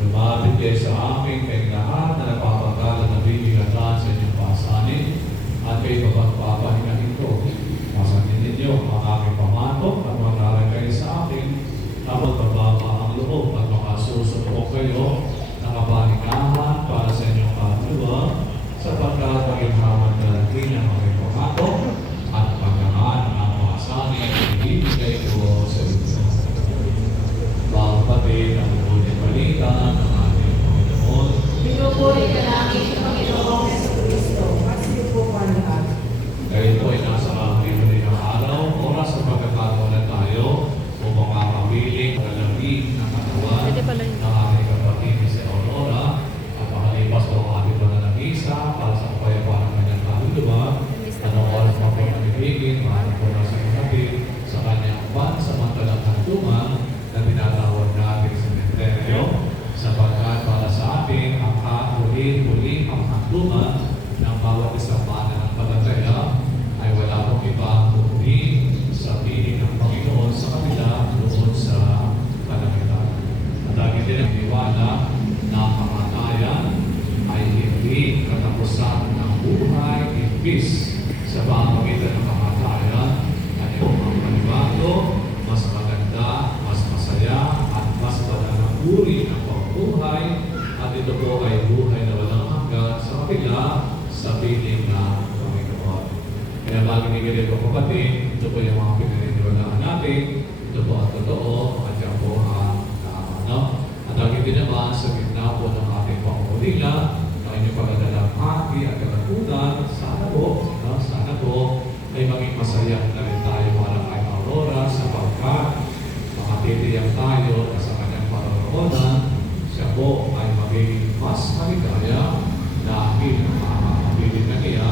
lumapit kayo sa amin, kayong lahat na nagpapagawa Kaya makinig ko kapatid, ito po yung mga pinaniniwalaan natin, ito po ang totoo, at yan po ang tama. No? At lagi din naman sa gitna po ng ating pangungulila, ng inyong pagdadalang hati at kalakutan, sana po, ay maging masaya na rin tayo mga kay Aurora sapagkat makatitiyak tayo na sa kanyang paroroonan, siya po ay maging mas maligaya dahil ang mga kapatid na niya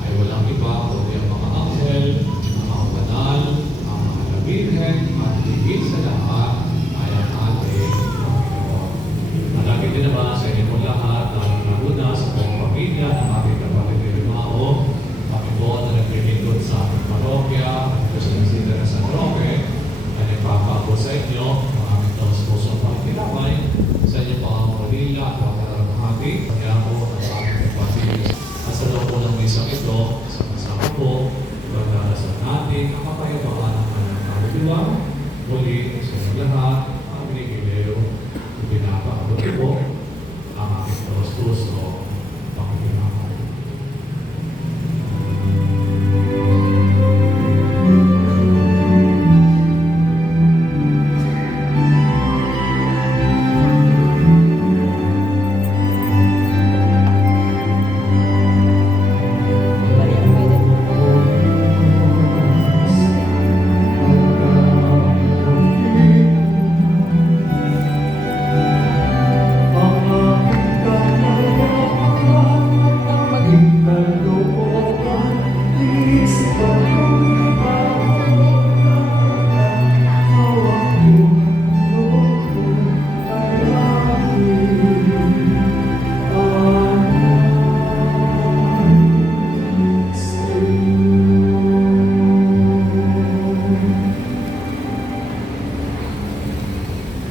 ay walang iba kundi ang mga anghel, ang mga banal, ang mga nabirhen, at higit sa lahat ay ang ating Panginoon. Malagay din naman sa inyo lahat na una sa buong pamilya ng ating kapatid ni Rimao, Panginoon na naglilingkod sa ating parokya, at Presidente na San Roque, ay nagpapako sa inyo, ang aming taos-pusong pagkilaway, sa inyo pa ang Manila at ang Katarabahati, kaya po ang aming kapatid. At sa loob po ng misang ito, sama-sama po, pagdarasan natin ang kapayapaan ng kanyang kaluluwa, muli sa inyo lahat, ang binigileo, pinapakabot po ang aking taos-puso, pagkilaway.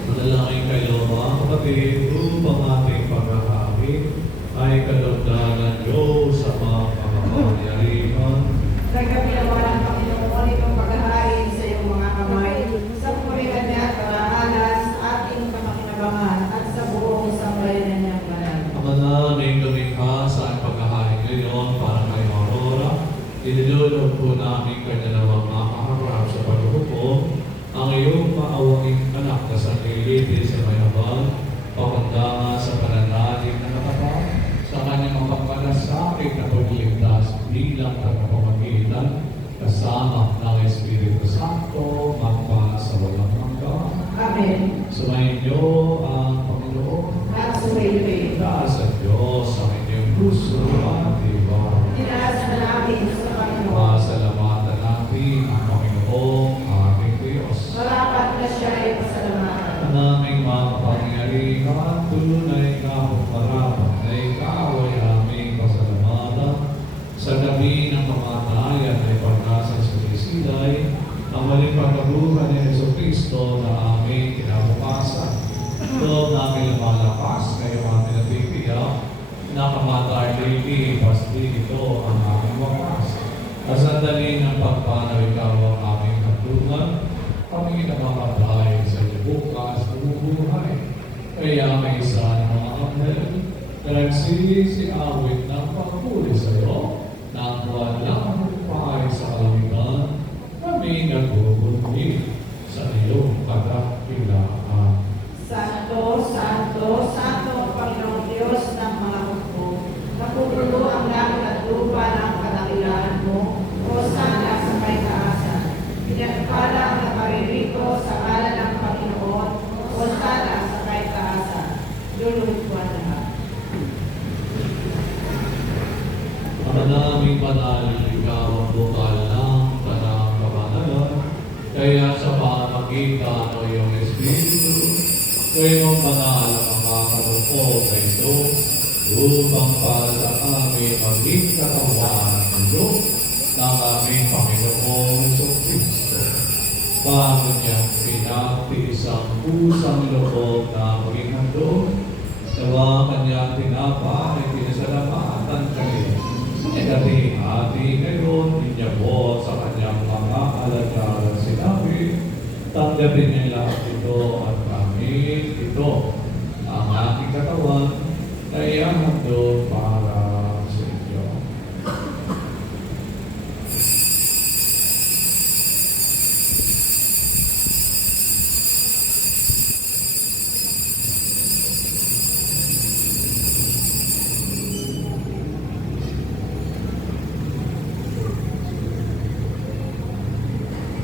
Manalangin kayo mga kapatid, upang ating pagkakabi ay kalugdanan niyo sa mga pagkapangyarihan. Nagkapilawan ang Panginoon itong paghahari sa iyong mga kamay, sa purihan niya at karahanan sa ating kamakinabangan at sa buong sambayanan niyang banal. Ama namin lumikha sa ang paghahari ngayon para kay Aurora, inilulog po namin kanyalawang makaharap sa paghuhukom ang iyong maawanging anak na sa kiliti sa mayabang, papundangan sa pananalig na nakatao, sa kanyang mapagpalasakit na pagligtas bilang tagapamagitan, kasama ng Espiritu Santo, magpa sa walang hanggan. Amen. Sumayin niyo ang Panginoon. At sumayin. Taas ang Diyos sa inyong puso at diwa. Tinaas na namin sa Panginoon. Masalamatan natin ang Panginoong aming Diyos. Marapat na siya ay pasalamatan. Ang aming mga kapangyarihan, tunay na marapat na ikaw ay aming pasalamatan. Sa gabi ng kamatayan ay pagkasan sa Isilay, ang maling pagkabuhan ni Jesucristo na aming kinabukasan. Loob namin lumalakas, ngayon amin natitiyak, na kamatay lilipas din ito ang aming wakas. Sa sandali ng pagpanaw ikaw ang aming hagdunan, kami namamatay sa iyo bukas bumubuhay. Kaya may isa ng mga anghel na nagsisiawit ng pagpuli sa iyo, na walang hupay sa kalangitan, kami nagbubunyi sa iyong kadakilaan. Santo, Santo, Santo ang Panginoong Diyos ng mga hukbo. Napupuno ang langit at lupa ng kadakilaan mo. O sana sa may taasan. Pinagpala ang nakaririto sa ngalan ng Panginoon. O sana sa may taasan. Luluhod ko ang lahat. Ang naming banal, ikaw ang bukal ng tanang kabanalan, kaya sa pamagitan o iyong Espiritu, kayong banal ang mga kalungkot na ito, upang para sa amin maging katawan ng mundo ng aming Panginoong Jesucristo. Bago niyang pinagtiis ang pusang loob na maging handog, nawa kanyang tinapa ay pinasalamatan kayo. Nagdating ating ngayon, inyabot sa kanyang mga alagaran sinabi, tanggapin niya lahat ito at kami ito, ang ating katawan, kaya handog para sa inyo.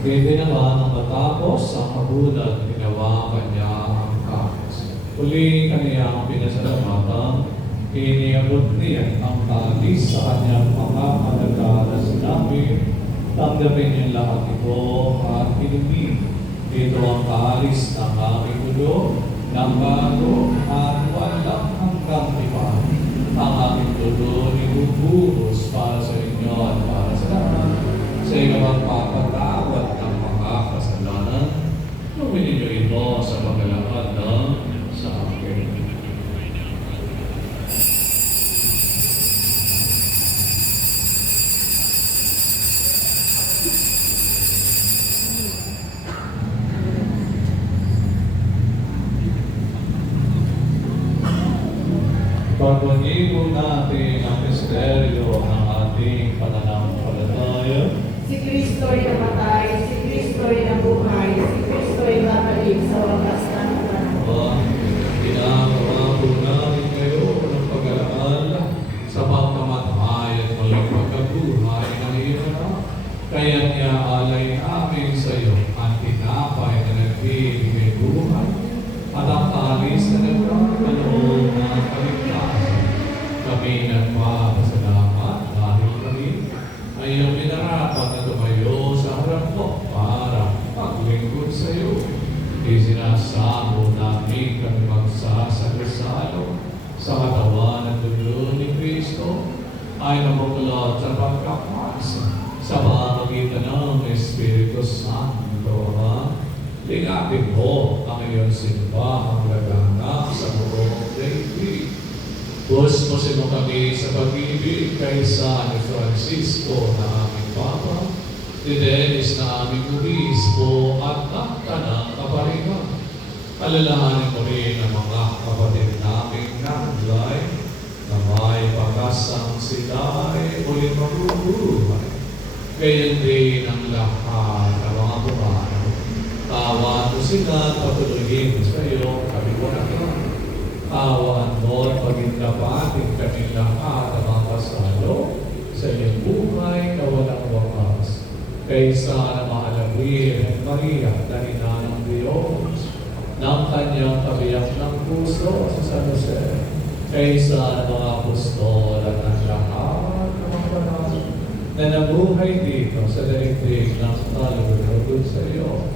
Hindi naman ang matapos ang magulat, ginawa kanya ang kaos. Uli kaniyang pinasalamatan, iniabot niya ang talis sa kanyang mga kalagala sinabi, tanggapin niyo lahat ito at inumin. Ito ang talis ng aming ulo, ng bago at walang hanggang iba. Ang aming ulo ibubuhos para sa inyo at para sa lahat. Sa inyong papatawad ng mga kasalanan, gawin ninyo ito sa paglalakad ng sa akin. Pagpag-ibig natin ang misteryo ng ating pananampalataya. Si Kristo'y namatay, si Kristo'y nabuhay, si Kristo'y babalik sa wakas ng panahon. Ginagawa po namin kayo ng pag-aaral sa pagkamatay at muling pagkabuhay ng iyong anak. Kaya niya alay namin sa iyo ang tinapay na nagbibigay buhay at ang talis na nagkakaroon ng kaligtasan. Kami nagpapasalamat dahil kami ay iyong minarapat na tumayo sa harap mo para maglingkod sa iyo. Isinasamo namin kami magsasaglasalo sa katawan at dulo ni Kristo ay nabuklot sa pagkakasa sa pamamagitan ng Espiritu Santo. Ligapin mo ang iyong simbahang laganap sa buong daigdig. Puspusin mo kami sa pag-ibig kaysa ni Francisco na aming Papa, ni Dennis na aming Obispo at ng Tanang Kaparihan. Alalahanin mo rin ang mga kapatid naming nanglay na may pag-asang sila ay ulit mabubuhay. Kaya din ang lahat ng mga bumano. Tawan mo sila at patuloyin sa iyo kaliwanagan. Tawan mo at pagkakapating kami lahat ang mga kasalo sa iyong buhay na walang wakas. Kaysa na maalawin at Maria na ina ng Diyos ng kanyang kabiyak ng puso sa San Jose. Kaysa na mga apostol at ang lahat ng mga banal na nabuhay dito sa daigdig ng talagod sa iyo.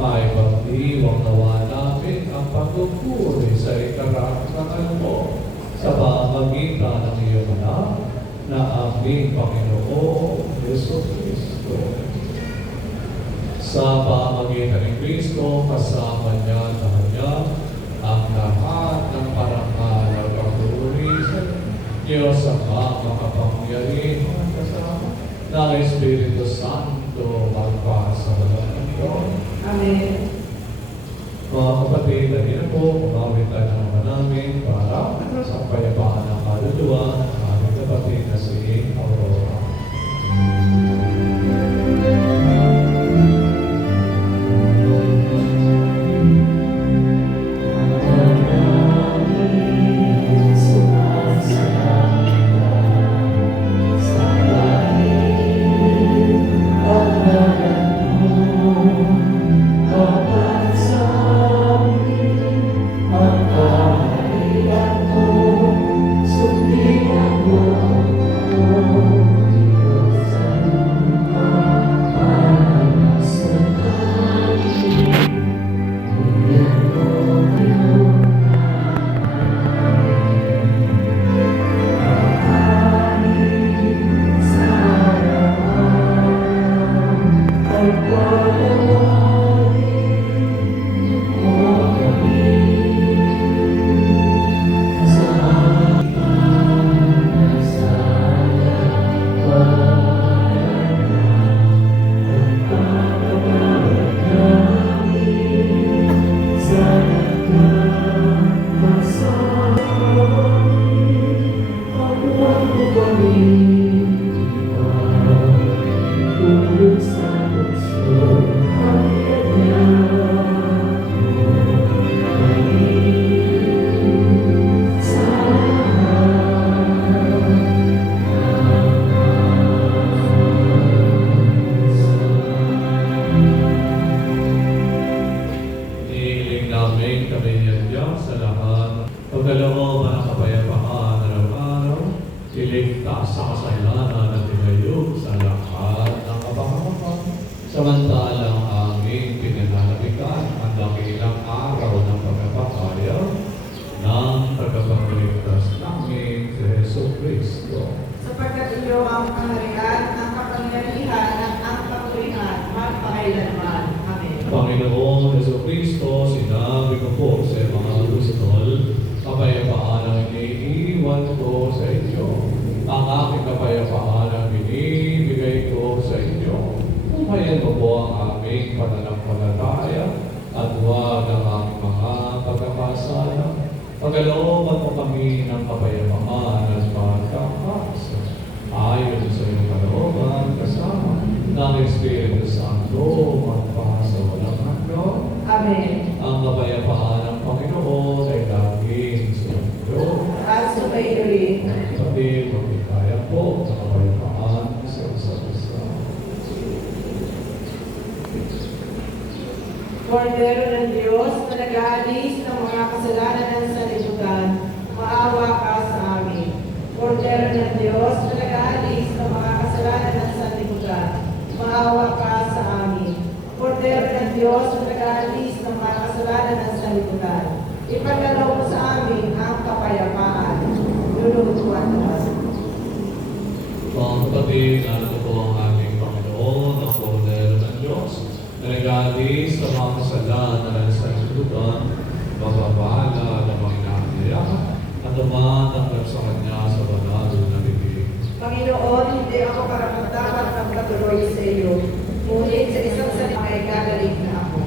May pagdiwang nawa namin ang pagpupuri sa ikarangan mo sa pamagitan ng iyong anak na aming Panginoong Yeso Kristo. Sa pamagitan ni Kristo, kasama niya sa Kanya ang lahat ng parangal at pagpupuri sa Diyos ang makapangyarihan kasama ng Espiritu Santo magpasa walang hanggan. Amen. Mga kapatid, dahil na po, umawit tayo ng mga namin para sa kapayapaan ng kaluluwa ng aming kapatid na si Aurora. Ang kaharian mo, sundin ang buong Kristo, sinabi ko po sa mga apostol, kapayapaan ang iniiwan ko sa inyo. Ang aking kapayapaan ang binibigay ko sa inyo. Kumayan mo po ang aming pananampalataya at huwag ang aming mga pagkakasala. Pagalooban mo kami ng kapayapaan at pagkakasa. Ayon sa iyong kalooban, kasama ng Espiritu Santo, magpasa walang hanggan. Amen. Ang kapayapaan ng Panginoon ay laging sa inyo. At sumayo rin. Sabi, magkikaya po sa kapayapaan sa isa't isa. Kordero ng Diyos na nag-aalis ng mga kasalanan ng sanlibutan, maawa ka sa amin. Kordero ng Diyos na nag-aalis ng mga kasalanan ng sanlibutan, maawa ka sa amin. Kordero ng Diyos na nag-aalis ng mga kasalanan ng sanlibutan, ipagdalo mo sa amin ang kapayapaan. Lulutuan naman. Mga kapatid, narito po ang ating Panginoon, ang Kordero ng Diyos, na nag-aalis sa mga kasalanan sa sanlibutan, mababahala na mga inaanyayahan, at tumatanggap sa Kanya sa banal na bibig. Panginoon, hindi ako karapat-dapat magpatuloy sa iyo. Ngunit sa isang salita ay gagaling na ako.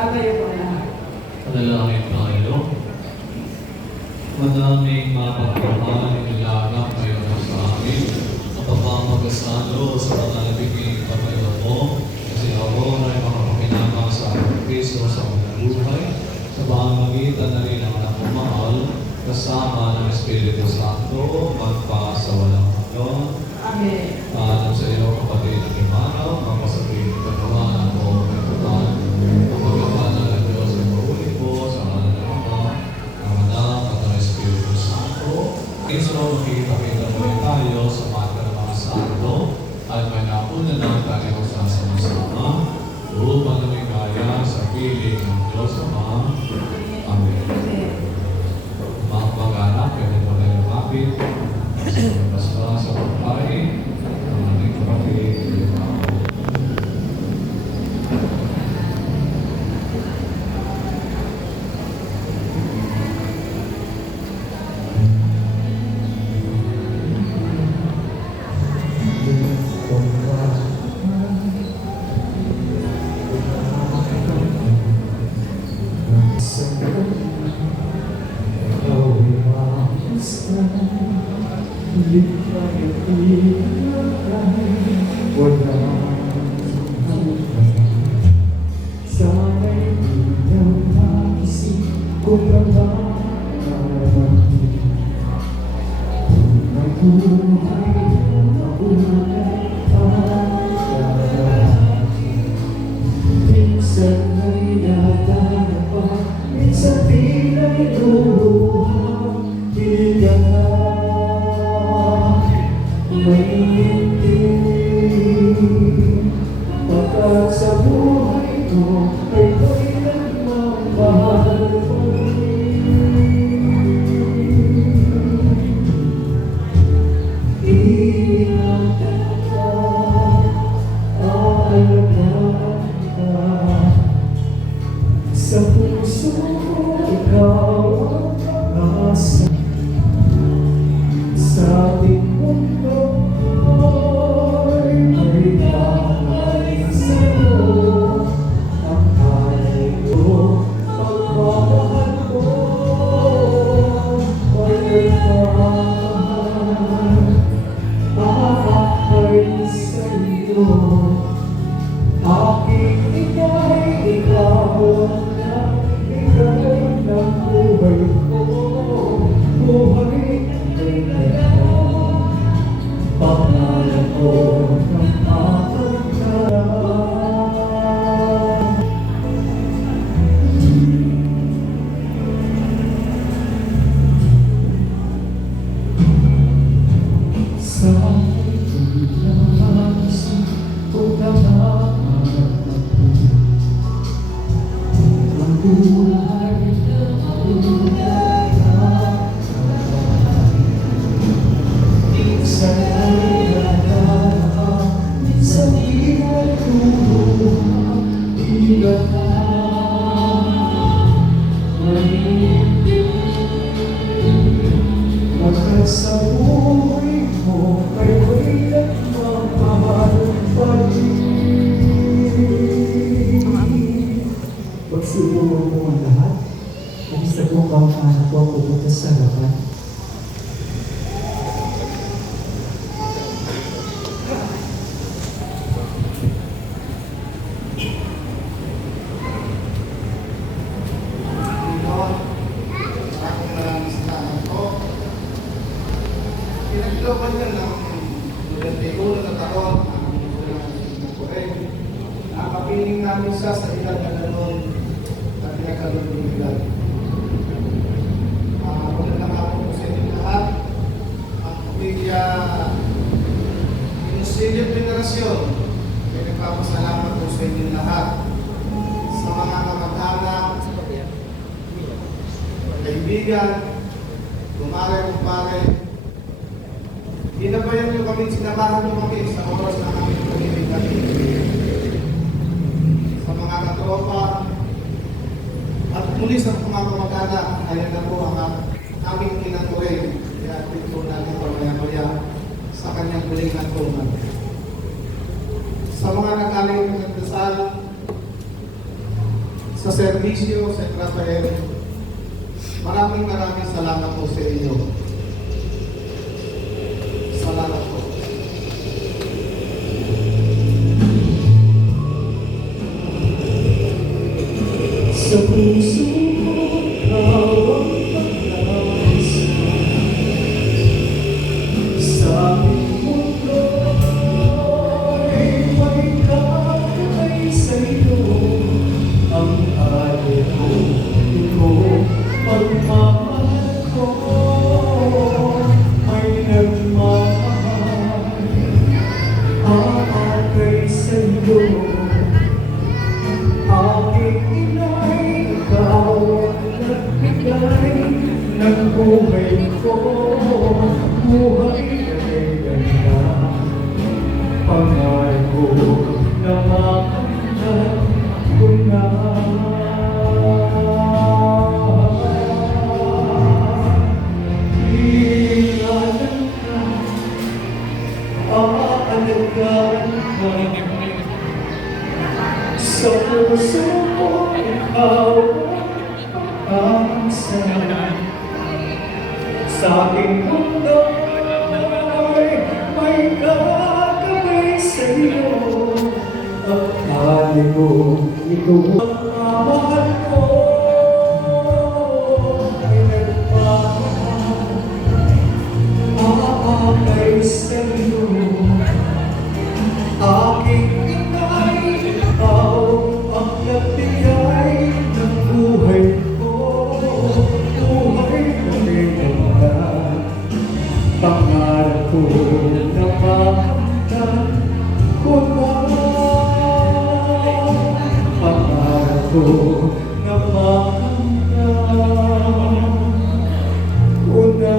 Tatayo po lahat. Panalangin tayo. Madaming mapagpapahal nilalap ngayon sa amin ang pagmamagasalo sa panalibiging patayo mo kasi ako ay makapakinabang sa Kristo sa mga buhay sa pamamagitan na rin ang nakumahal kasama ng Espiritu Santo magpa sa walang hanggan. Amen. Alam sa iyo, kapatid at imano, magpasapin ka naman ang buong katutan. Ang pagkakala ng Diyos ay mahuli po sa kanan ng Ama, ng Anak at ng Espiritu Santo. Kristo, makikita-kita muli tayo sa mata ng mga santo at may napuna na tayo sasama-sama upang namigaya sa piling ng Diyos Ama. Amen. Amen. Mga pag-anak, pwede mo na lumapit. Basta sa pagkain, ang ating kapatid, Sana'y di na maisip kung pangarap ang buhay na maulay at minsan ay nadarapa, minsan pina'y luluha, hindi na may ngiti. Pagkat sa buhay ko ay may nagmamahal pa rin. Ingatan ka, aalagaan ka. Sa puso ko ikaw ang pag-asa. Sa ating mundo ay may bagay sa'yo. Ang alay ko, pagmamahal ko, ay nagmamahal. Aakay sa'yo. Aking ika'y ikaw ang ika'y ng buhay ko. Buhay ay nagmamahal. Pangalan ko ng pagkakala. Sa pagkakasing kung tamahan ang buhay na maulay at minsan ay nadarama, minsan di nagtuluha, di ka na mahihinti. Pagkat sa buhay mo ay may nagmamahal pa rin. Pagsubukan mo ang lahat, ang isa kong kamag-anak ko ang pupunta sa harapan. Maraming salamat po. Pinaglaban niya ng 21 na taon ang Korea. Nakapiling namin siya sa edad na gano'n at pinagkaroon ng edad. Magandang hapon po sa inyo lahat. Ang pamilya Inusilyo Federasyon, ay nagpapasalamat po sa inyo lahat. Sa mga kamag-anak, kaibigan, kumare-kumpare, ginabayan niyo kami, sinamahan niyo kami sa oras na aming pagibigay. Sa mga katropa, at muli sa mga kamag-anak, ayan na po ang aming pinatuloy. Kaya ito natin pamaya-maya sa kanyang huling natungan. Sa mga nagaling ng dasal, sa serbisyo, sa Rafael, maraming salamat po sa inyo. Salamat po. Sa puso ko, ikaw ang pag-asa. Sa aking mundo ay may kakay sa'yo. Ang alay ko, ikaw, pagmamahal ko, may nagmamahal. Aakay sa'yo. Aking inay, ikaw ang nagbigay ng buhay ko. Buhay ay ganda. Pangal ko na makamdan ko na. Ingatan ka, aalagaan ka. Sa puso ko, ikaw ang pag-asa. sa aking mundo may kakabay sa iyo. Akala ko ito ang mahal ko ay nagmamahal. Aakay sa iyo aking inay, ikaw ang nagbigay ng buhay ko. Buhay ko may ganda, pangarap ko na makamtan ko na. Pangarap ko na makamtan ko na.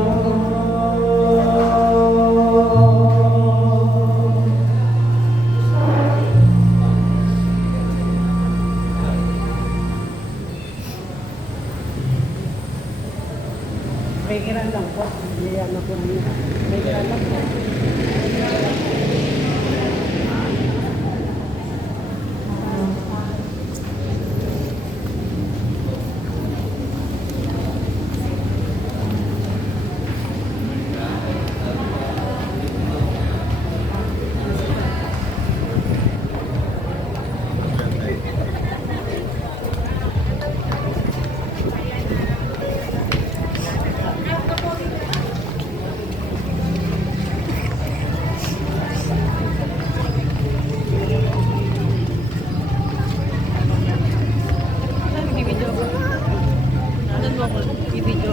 May iran lang po. May ano po niya. May iran lang po. I-video ko. Ano mo ako? I-video.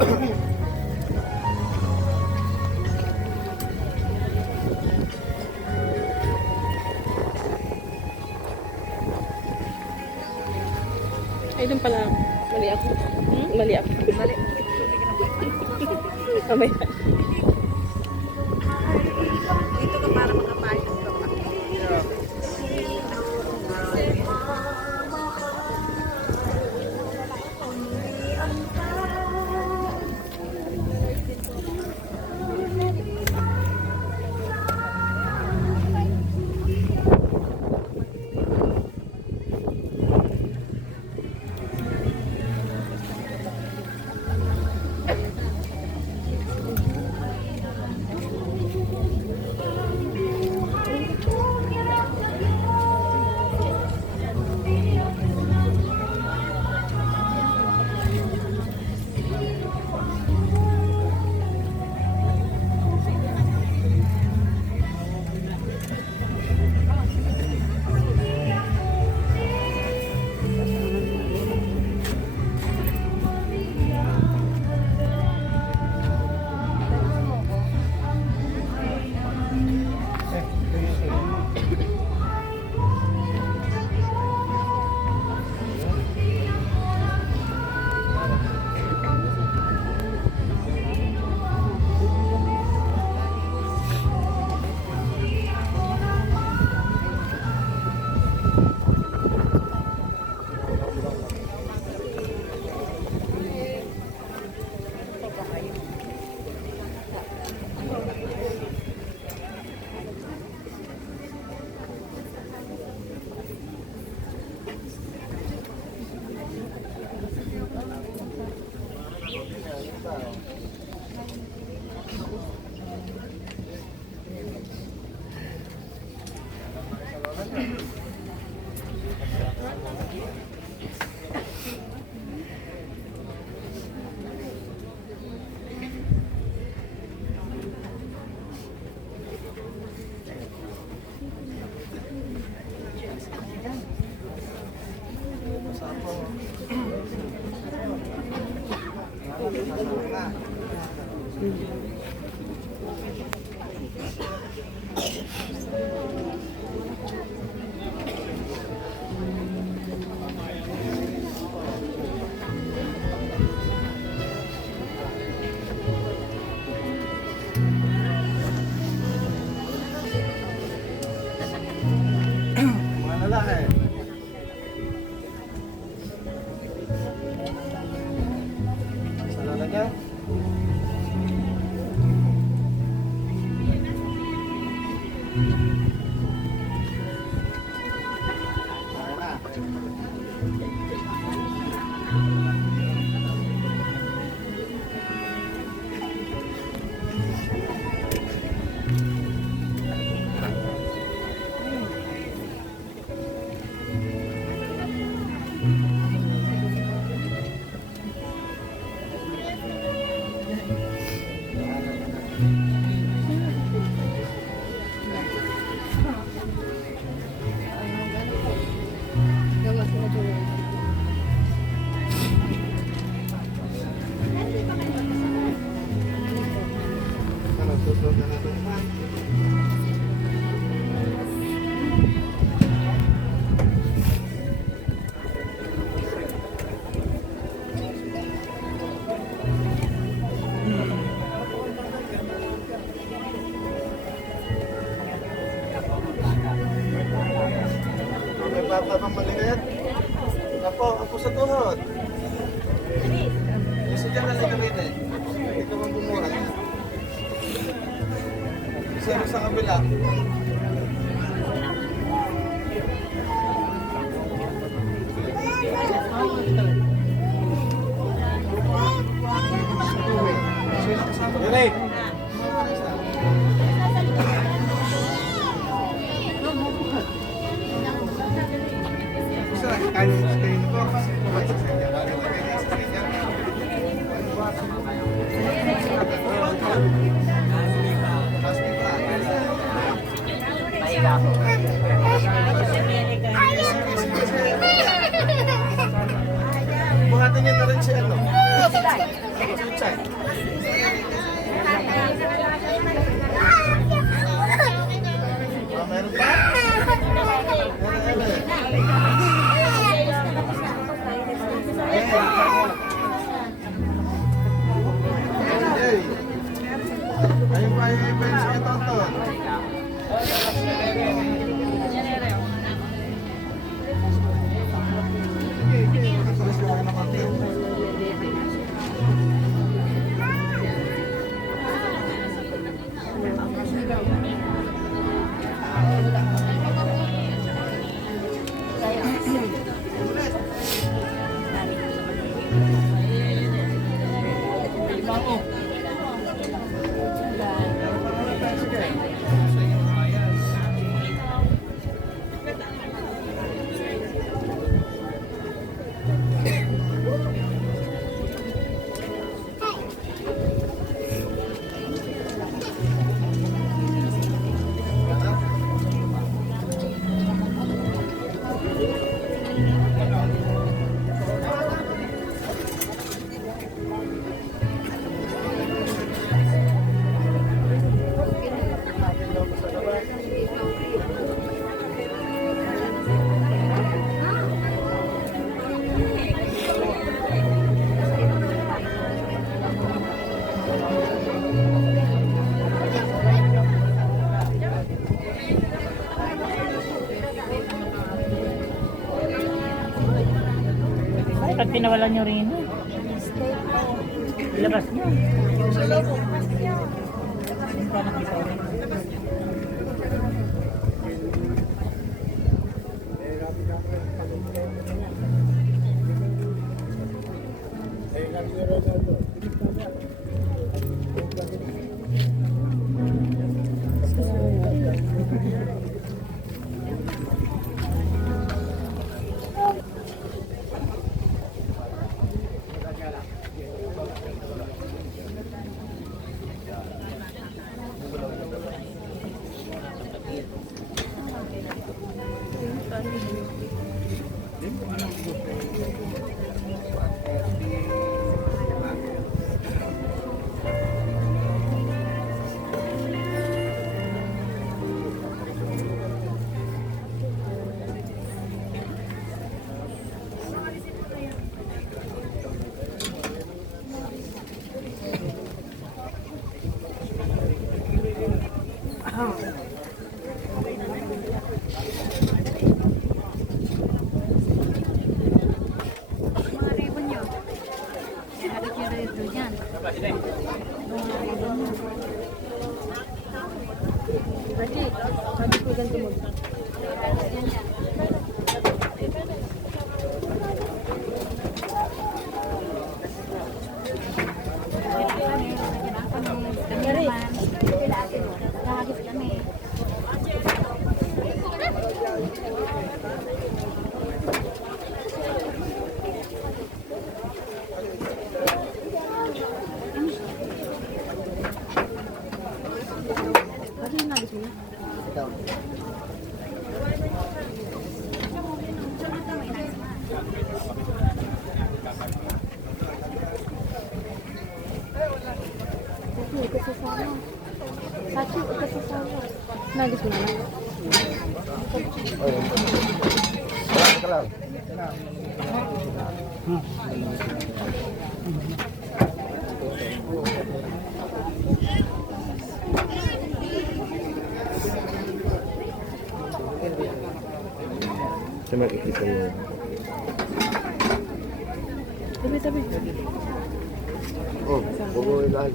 Ay, doon pala. Mali ako. Mali ako. Mali. Kamay. Dito ka para makapayos ka pa. Mga lalaki. Sa lalagyan. Ano, susunod na natin. May papabang balikat. Apo sa tuhod. Isa dyan na gamitin. Hindi ka bang bumura yan. Isa sa kabila. Sino kasama? Yuri! Isa, kayo ko. Ay, sa kanya. Sa kanya. Buhatin niya na rin si ano. Meron pa? Ayun pa yung events kay Tonton. Pag pinawalan nyo rin, labas nyo. Mga ribbon nyo. Habit nyo rito dyan. Mga ribbon nyo. Pwede. Pwede po ganito mo. Yan yan. Nakagis kami. Ano yung nagis mo na? Sachi, ito sa sana. Sachi, ito sa sana. Nagis mo na lang. Saya makikita yun. Tabi. Oh, bubuhay lahat.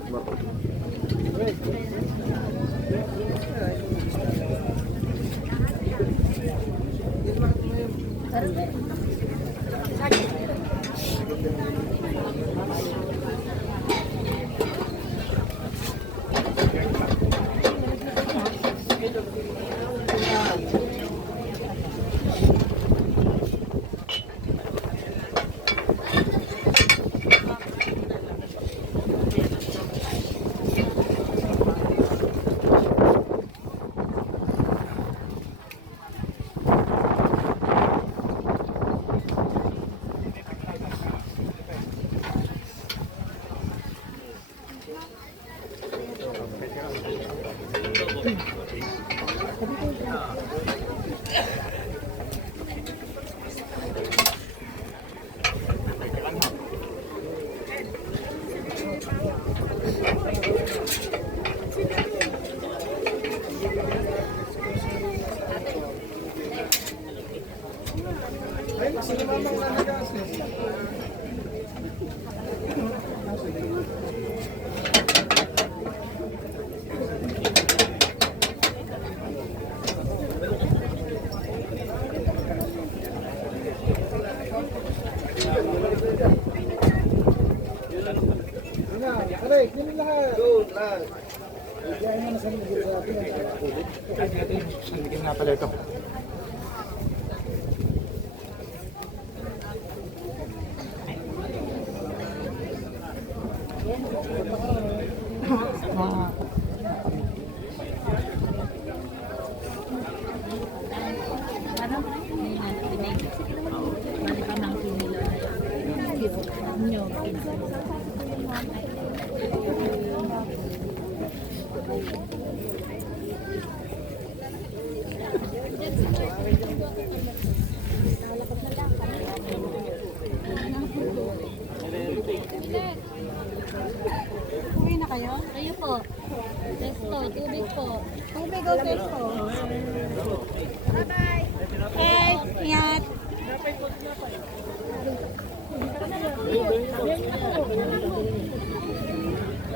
Uwi na kayo? Kayo po. Testo, tubig po. Tubig o testo. Bye-bye. Okay, ingat.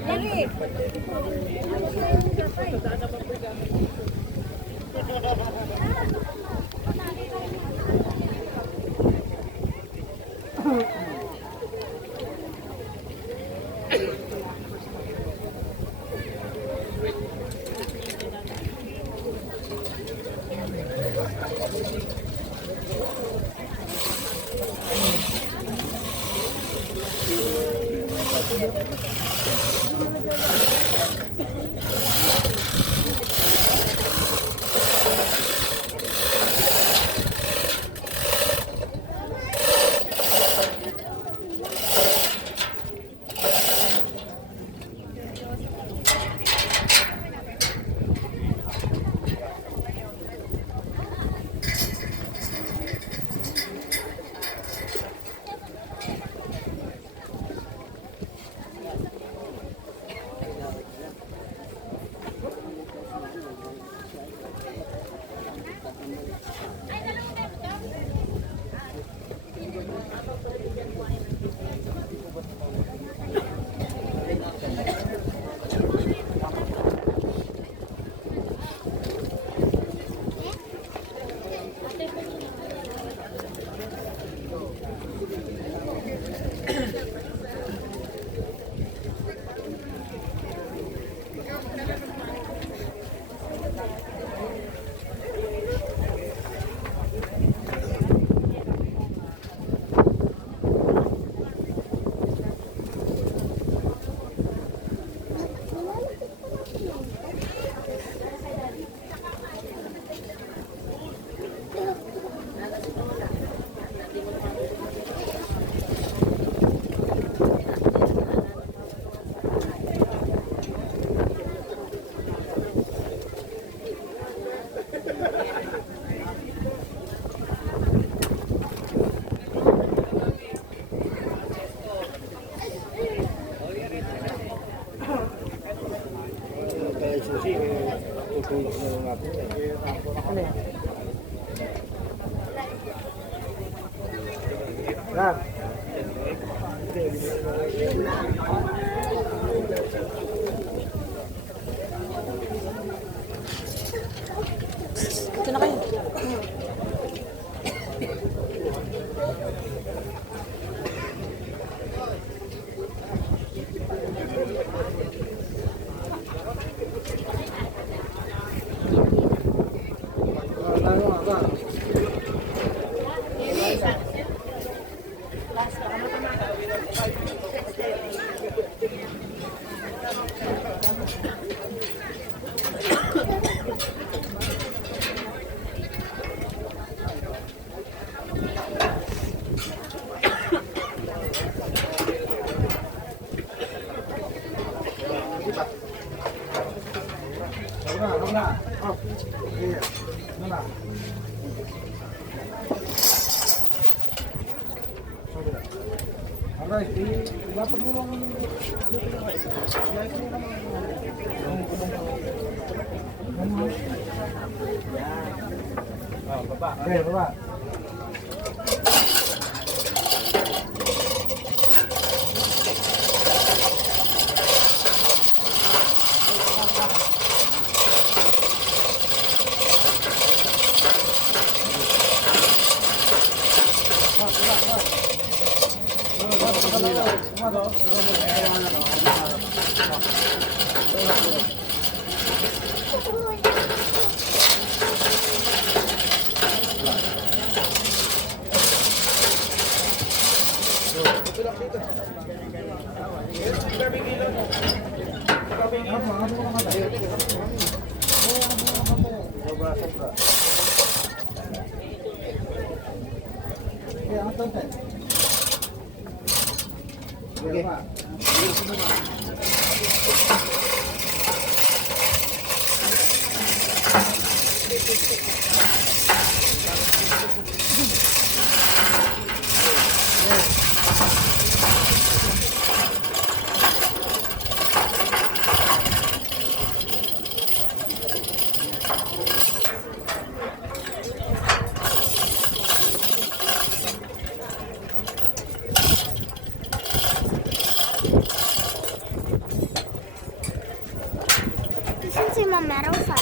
Dali. Ito na kayo. Okay, baba. Saan si Mama Rosa?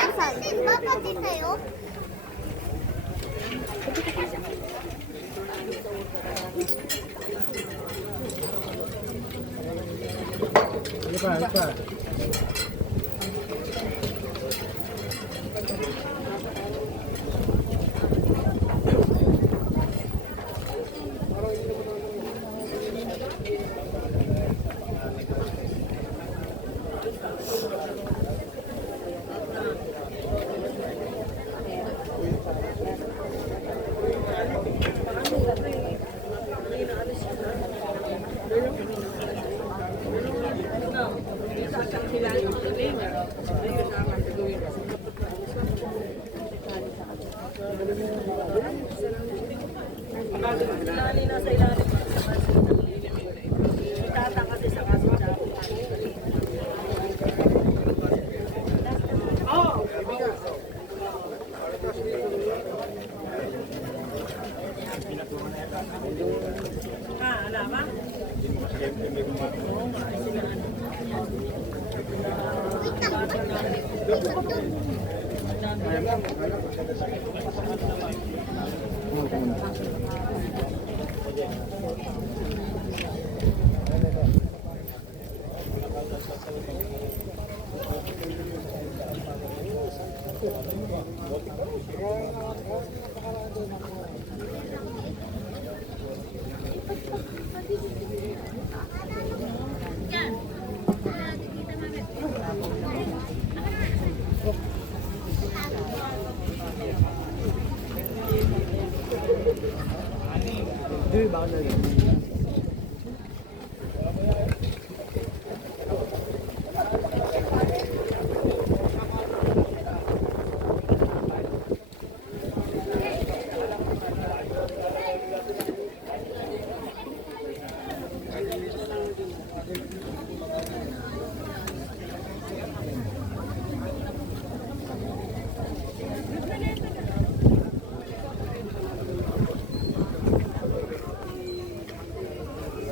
Asan? Papati tayo?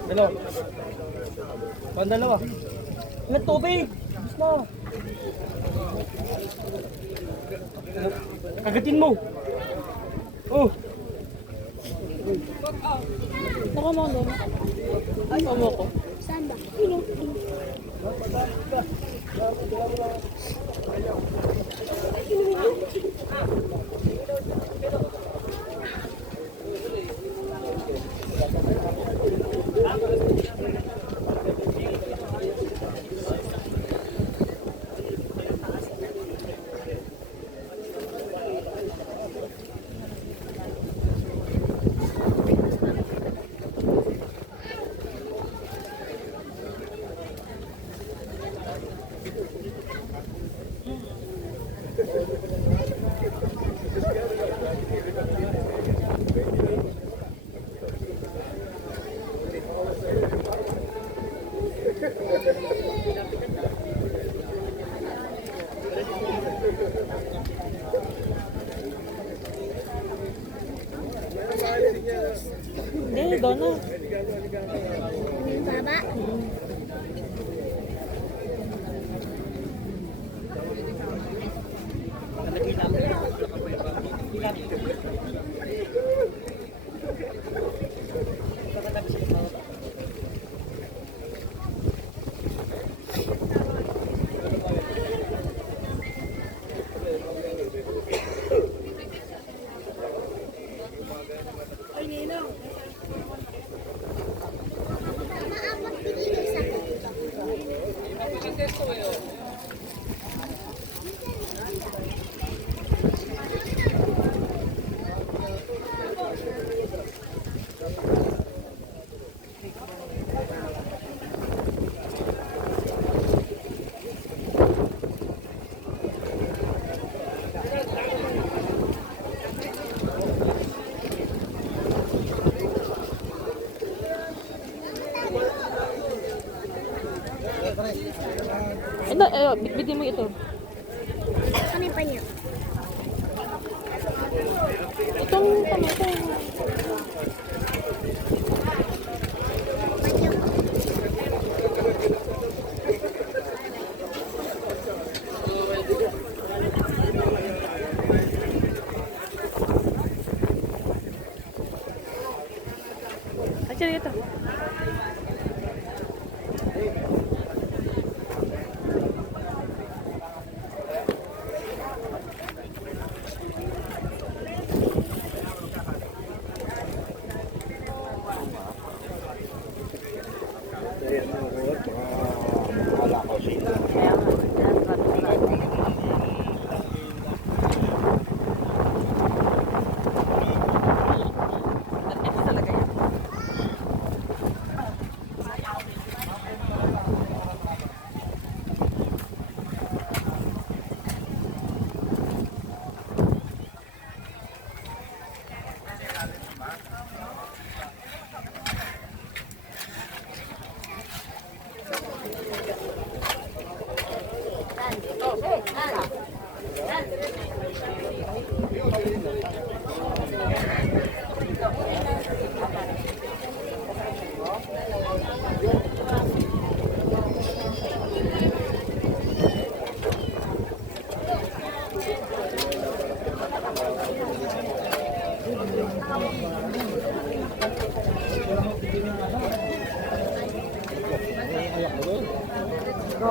Hello. Pandalawa. Ilang tubig? Tapos na. Kagatin mo. Oh. Baka mo doon. Ay, mo ko. Saan ba? Hindi, doon na. Baba. bitbitin mo ito. Ano yung pa niya? Itong tomato. Actually, ito. Ito talaga yun.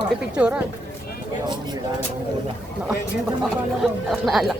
Pipicturan. Alak na alak.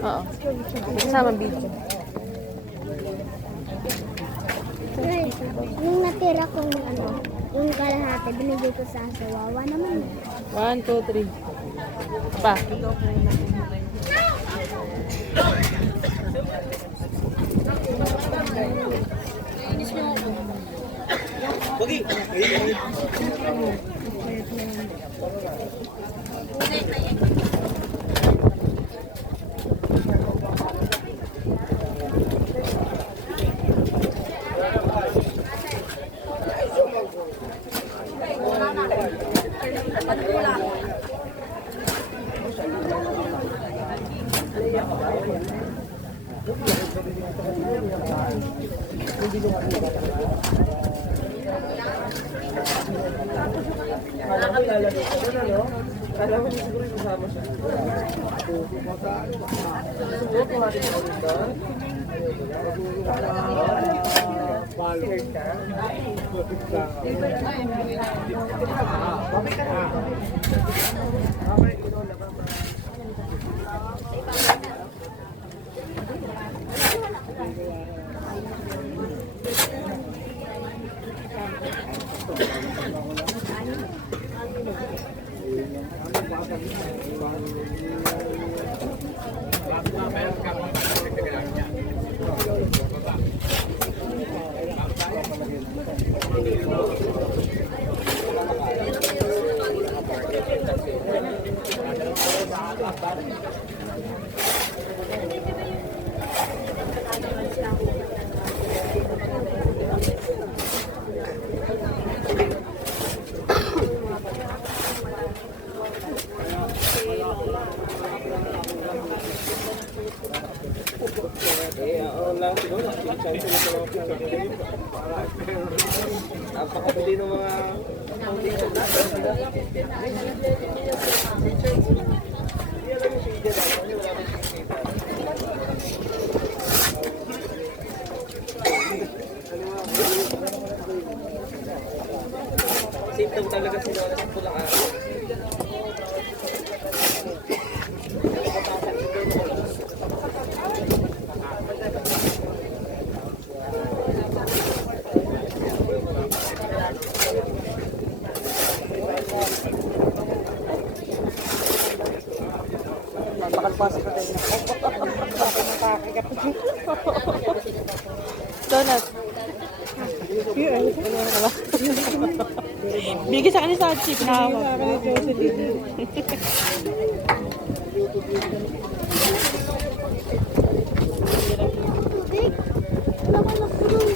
Oo. Kasama video. Guys, yung natira kong ano, yung kalahati, binigay ko sa kawawa naman. 1, 2, 3. Pa. Napakabili ng mga Sintong talaga sila sa Bulacan. Napakapasok ko din. Donut. Bigay sa kanila sa chip na ako. Tubig? Wala ka na kulong.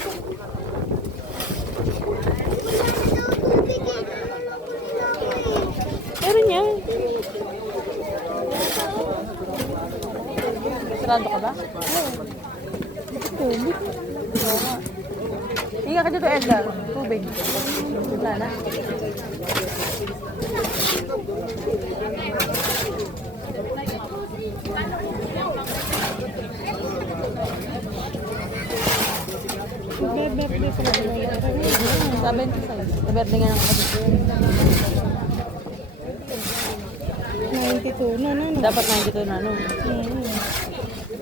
Tubig eh. Meron yan. Sarado ka ba? Tubig. Hinga ka dito, Edgar. Tubig. Wala na. Birthday ko lang. 76. Birthday nga ng kapatid ko. 92 na. Dapat 92 na, no?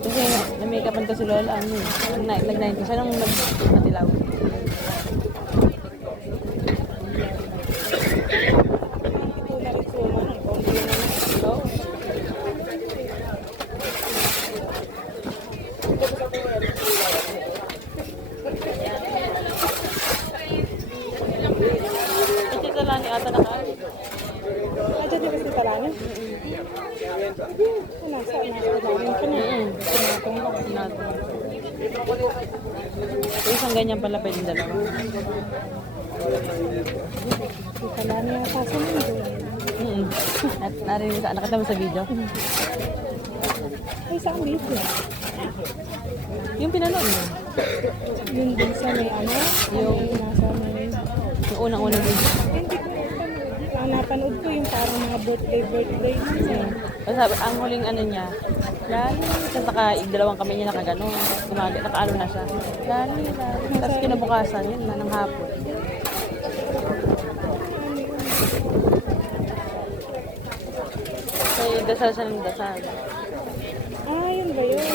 Kasi na-make-upan ko si Lola, ano eh. Nag-90 siya nung nag-matilaw. Kasi tala ni ata nakain. Aja di kasi talana. Nasa ilalim pa na. So, isang ganyan pala pwedeng dalawa. Talana yata sa mundo. At narinig sa nakita mo sa video. Ay, saan dito? Yung pinanood mo. Yun din sa may ano? Yung nasa may... Yung unang-unang video. Hindi ko ang napanood ko yung parang mga birthday. Kasi sabi, ang huling ano niya, lali. Tapos dalawang kami niya nakagano. Nakaano na siya. Lali. Tapos kinabukasan, yun na, ng hapon. Kaya dasal siya ng dasal. Ah, yun ba yun?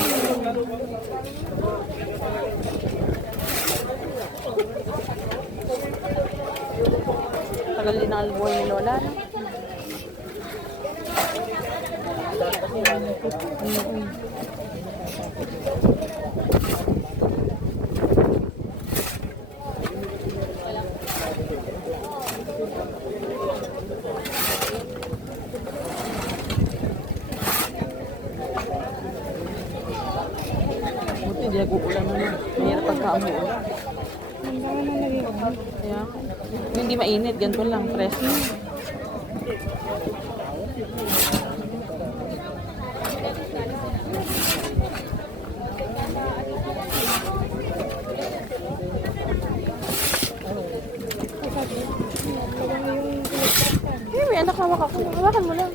Tagal din ang buhay ni Lola. No? Buti hindi nag-uulan naman. Mahirap pagka-umuulan. Ang baka na naging Kaya, hindi mainit, ganito lang, fresh. May anak, hawak ako. Hawakan mo lang.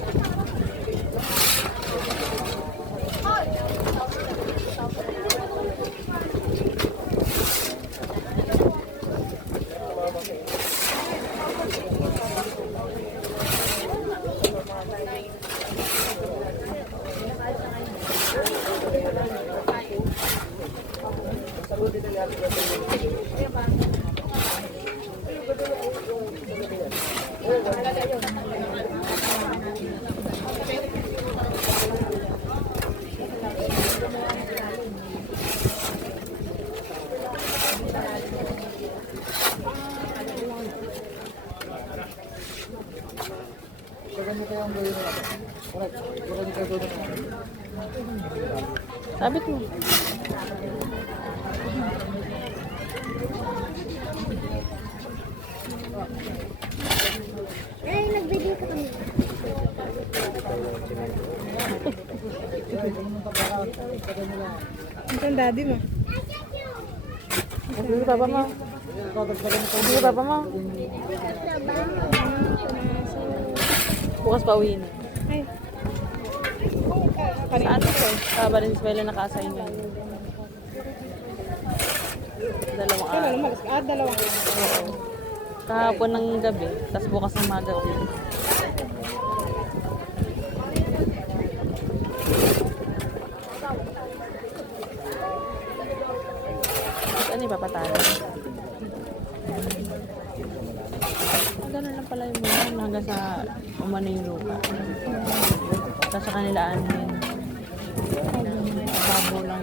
Sabit mo. Ay, nag-video ka kami. Ang daddy mo. Sige, papa mo. Sige, papa mo. Bukas pa uwi na. Ay. Sa ano ko eh? Sa Valenzuela naka-assign yun. Dalawang Kailan araw. umalis ka? Dalawang. Kahapon ng gabi, tapos bukas ng maga uwi. Ano ipapatalo? Ganun lang pala yung mga hanggang sa umano yung lupa. Tapos sa kanila anuhin. Babo lang